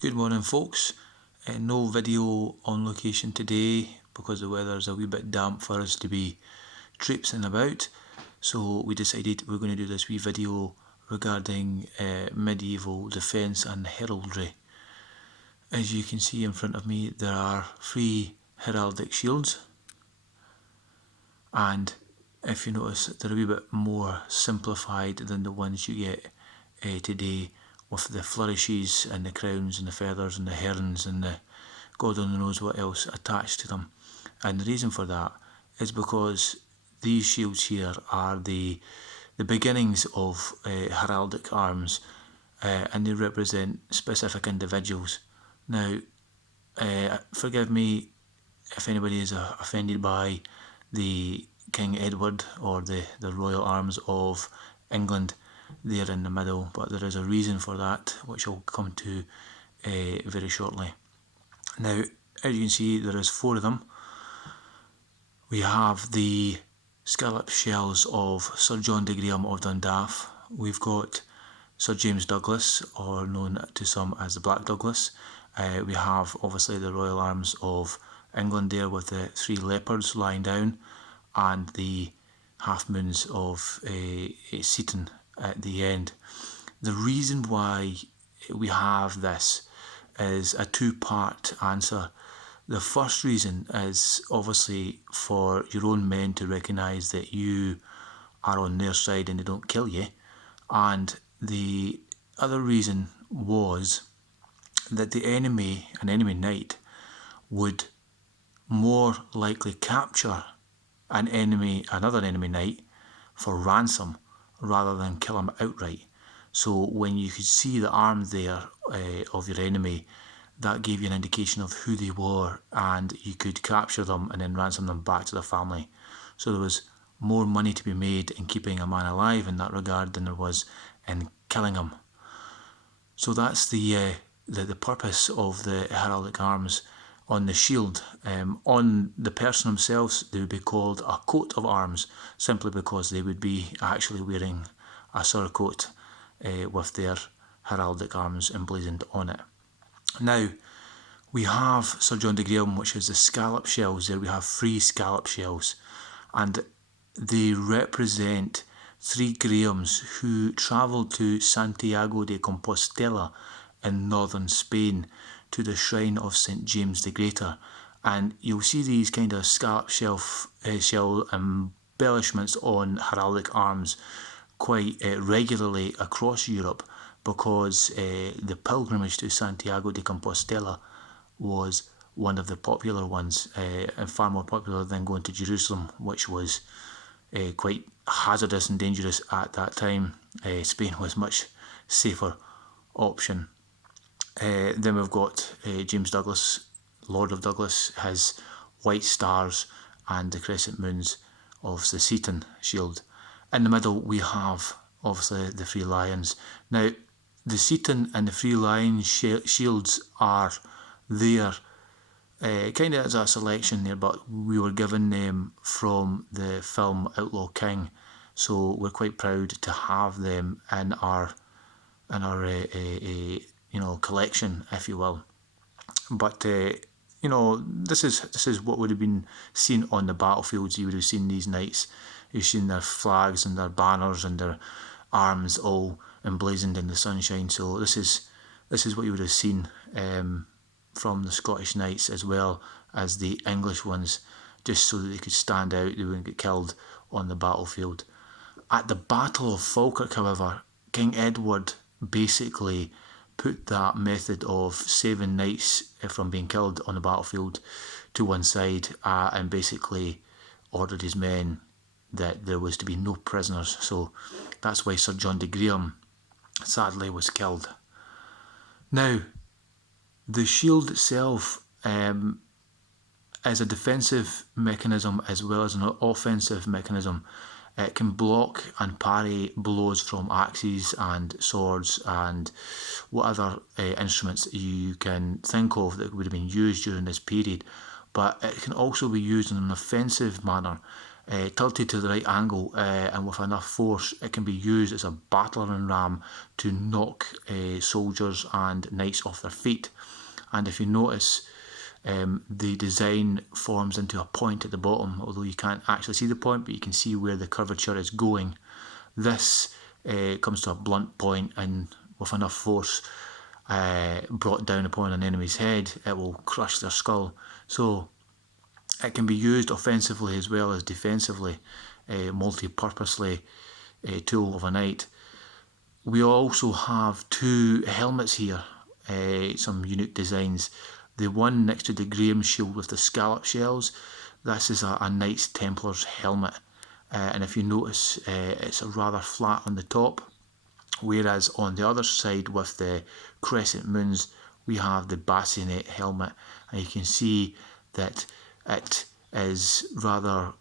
Good morning, folks. No video on location today because the weather's a wee bit damp for us to be traipsing about, so we decided we're going to do this wee video regarding medieval defence and heraldry. As you can see in front of me, there are 3 heraldic shields, and if you notice, they're a wee bit more simplified than the ones you get today, with the flourishes and the crowns and the feathers and the herons and the God only knows what else attached to them. And the reason for that is because these shields here are the beginnings of heraldic arms, and they represent specific individuals. Now, forgive me if anybody is offended by the King Edward or the royal arms of England there in the middle, but there is a reason for that, which I'll come to very shortly. Now, as you can see, there is 4 of them. We have the scallop shells of Sir John de Graham of Dundaff. We've got Sir James Douglas, or known to some as the Black Douglas. We have obviously the royal arms of England there with the 3 leopards lying down, and the half moons of Seaton at the end. The reason why we have this is a 2-part answer. The first reason is obviously for your own men to recognise that you are on their side and they don't kill you, and the other reason was that the enemy, an enemy knight, would more likely capture another enemy knight for ransom rather than kill him outright. So when you could see the arm there of your enemy, that gave you an indication of who they were, and you could capture them and then ransom them back to their family. So there was more money to be made in keeping a man alive in that regard than there was in killing him. So that's the purpose of the heraldic arms. On the shield, on the person themselves, they would be called a coat of arms, simply because they would be actually wearing a surcoat with their heraldic arms emblazoned on it. Now, we have Sir John de Graham, which is the scallop shells. There we have 3 scallop shells, and they represent 3 Grahams who travelled to Santiago de Compostela in northern Spain to the shrine of St James the Greater, and you'll see these kind of scallop shell embellishments on heraldic arms quite regularly across Europe, because the pilgrimage to Santiago de Compostela was one of the popular ones, and far more popular than going to Jerusalem, which was quite hazardous and dangerous at that time. Spain was a much safer option. Then we've got James Douglas, Lord of Douglas, his white stars and the crescent moons of the Seaton shield. In the middle we have obviously the 3 lions. Now, the Seaton and the 3 lion shields are there kind of as a selection there, but we were given them from the film Outlaw King, so we're quite proud to have them in our collection, if you will. But this is what would have been seen on the battlefields. You would have seen these knights, you've seen their flags and their banners and their arms all emblazoned in the sunshine. So this is what you would have seen from the Scottish knights as well as the English ones, just so that they could stand out, they wouldn't get killed on the battlefield. At the Battle of Falkirk, however, King Edward basically put that method of saving knights from being killed on the battlefield to one side, and basically ordered his men that there was to be no prisoners. So that's why Sir John de Graham sadly was killed. Now, the shield itself is a defensive mechanism as well as an offensive mechanism. It can block and parry blows from axes and swords and what other instruments you can think of that would have been used during this period, but it can also be used in an offensive manner. tilted to the right angle, and with enough force it can be used as a battering ram to knock soldiers and knights off their feet. And if you notice, the design forms into a point at the bottom, although you can't actually see the point, but you can see where the curvature is going. This comes to a blunt point, and with enough force brought down upon an enemy's head, it will crush their skull. So it can be used offensively as well as defensively, multi-purposely tool of a knight. We also have two helmets here, some unique designs. The one next to the Graham's shield with the scallop shells, this is a Knight's Templars Helmet. And if you notice, it's rather flat on the top, whereas on the other side with the crescent moons, we have the Bassinet Helmet, and you can see that it is rather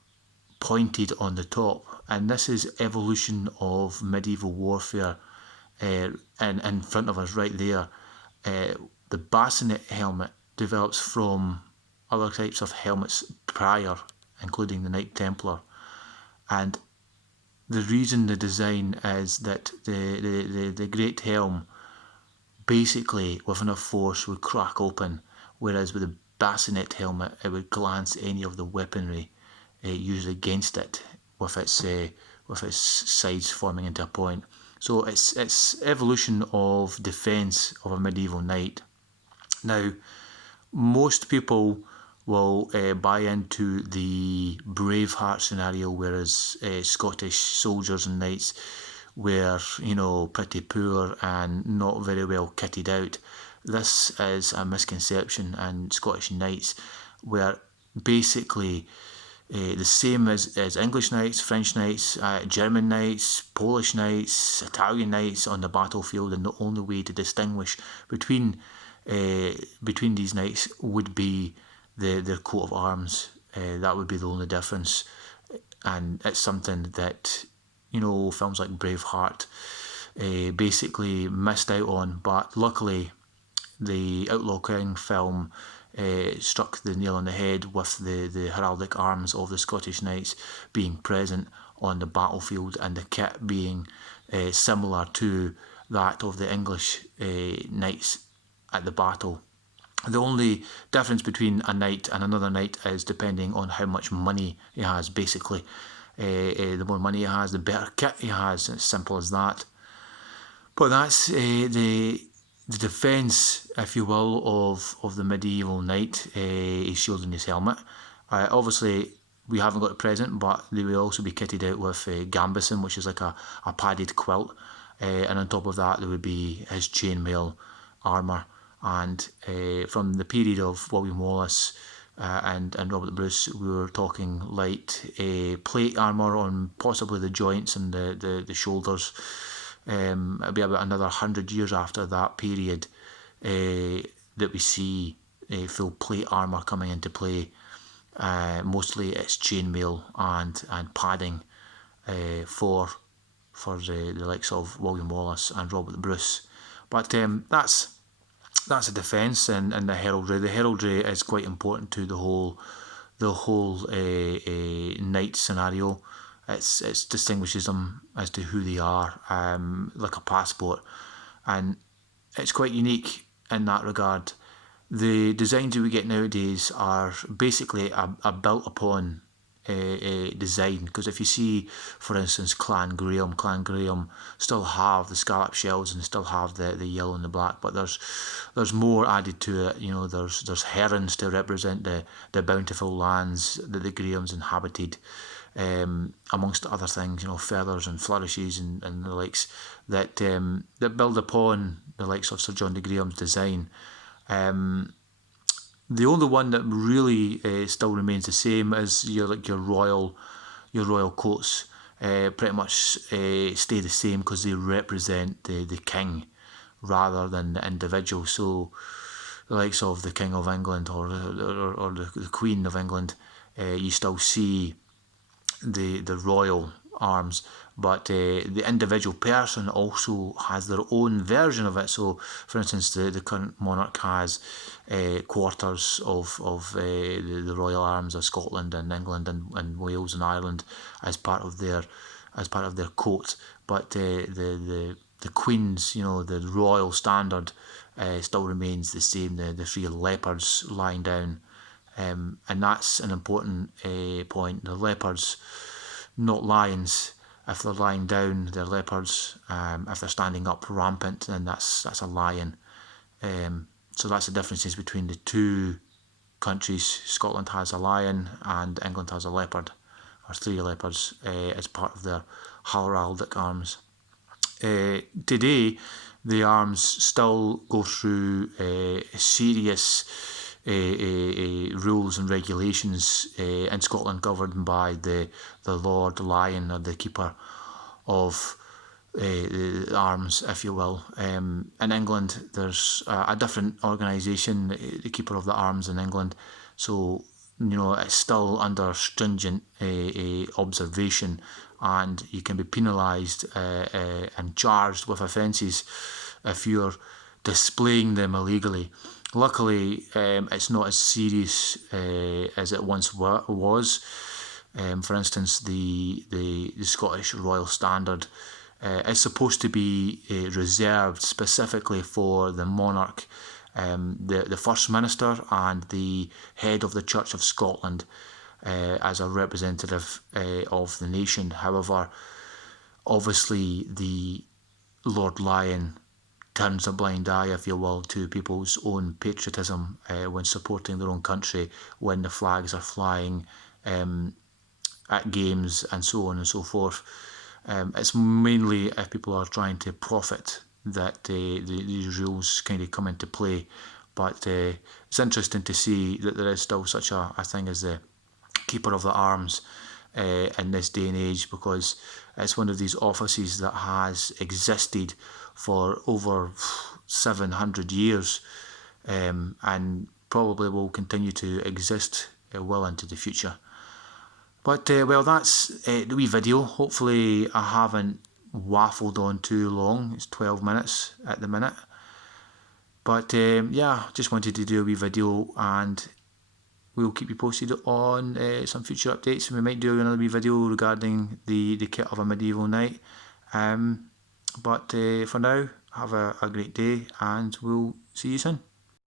pointed on the top, and this is evolution of medieval warfare. And in front of us right there, the Bassinet Helmet develops from other types of helmets prior, including the Knight Templar. And the reason the design is that the great helm basically with enough force would crack open, whereas with the Bassinet helmet it would glance any of the weaponry used against it with its sides forming into a point. So it's evolution of defence of a medieval knight. Now, most people will buy into the Braveheart scenario, whereas Scottish soldiers and knights were, pretty poor and not very well kitted out. This is a misconception, and Scottish knights were basically the same as English knights, French knights, German knights, Polish knights, Italian knights on the battlefield, and the only way to distinguish between these knights would be their coat of arms. That would be the only difference, and it's something that films like Braveheart basically missed out on. But luckily, the Outlaw King film struck the nail on the head with the heraldic arms of the Scottish Knights being present on the battlefield, and the kit being similar to that of the English knights at the battle. The only difference between a knight and another knight is depending on how much money he has, basically. The more money he has, the better kit he has. It's simple as that. But that's the defence, if you will, of the medieval knight, his shield and his helmet. Obviously, we haven't got a present, but they will also be kitted out with gambeson, which is like a padded quilt. And on top of that, there would be his chainmail armour. And from the period of William Wallace and Robert Bruce, we were talking light plate armour on possibly the joints and the shoulders. It'll be about another 100 years after that period that we see full plate armour coming into play. Mostly it's chainmail and padding for the likes of William Wallace and Robert Bruce. But that's a defence and the heraldry. The heraldry is quite important to the whole knight scenario. It distinguishes them as to who they are, like a passport, and it's quite unique in that regard. The designs that we get nowadays are basically a built upon design, because if you see, for instance, Clan Graham still have the scallop shells and still have the yellow and the black, but there's more added to it. There's herons to represent the bountiful lands that the Grahams inhabited, amongst other things, feathers and flourishes and the likes that build upon the likes of Sir John de Graham's design. The only one that really still remains the same is your royal coats. Pretty much stay the same because they represent the king rather than the individual. So the likes of the King of England or the Queen of England, you still see the royal arms, but the individual person also has their own version of it. So, for instance, the current monarch has quarters of the royal arms of Scotland and England and Wales and Ireland as part of their coat, but the Queen's, the royal standard still remains the same. The three leopards lying down, and that's an important point. The leopards, not lions. If they're lying down, they're leopards. If they're standing up rampant, then that's a lion. So that's the differences between the two countries. Scotland has a lion and England has a leopard, or three leopards, as part of their heraldic arms. Today, the arms still go through serious rules and regulations in Scotland, governed by the Lord Lion, or the keeper of the arms, if you will. In England, there's a different organisation, the keeper of the arms in England. So, it's still under stringent observation, and you can be penalised and charged with offences if you're displaying them illegally. Luckily, it's not as serious as it once was. For instance, the Scottish Royal Standard is supposed to be reserved specifically for the monarch, the First Minister and the head of the Church of Scotland, as a representative of the nation. However, obviously the Lord Lion turns a blind eye, if you will, to people's own patriotism when supporting their own country, when the flags are flying at games and so on and so forth. It's mainly if people are trying to profit that these rules kind of come into play. But it's interesting to see that there is still such a thing as the keeper of the arms in this day and age, because it's one of these offices that has existed for over 700 years and probably will continue to exist well into the future. But well, that's the wee video. Hopefully I haven't waffled on too long. It's 12 minutes at the minute. But yeah, just wanted to do a wee video, and we'll keep you posted on some future updates. We might do another wee video regarding the kit of a medieval knight. But for now, have a great day, and we'll see you soon.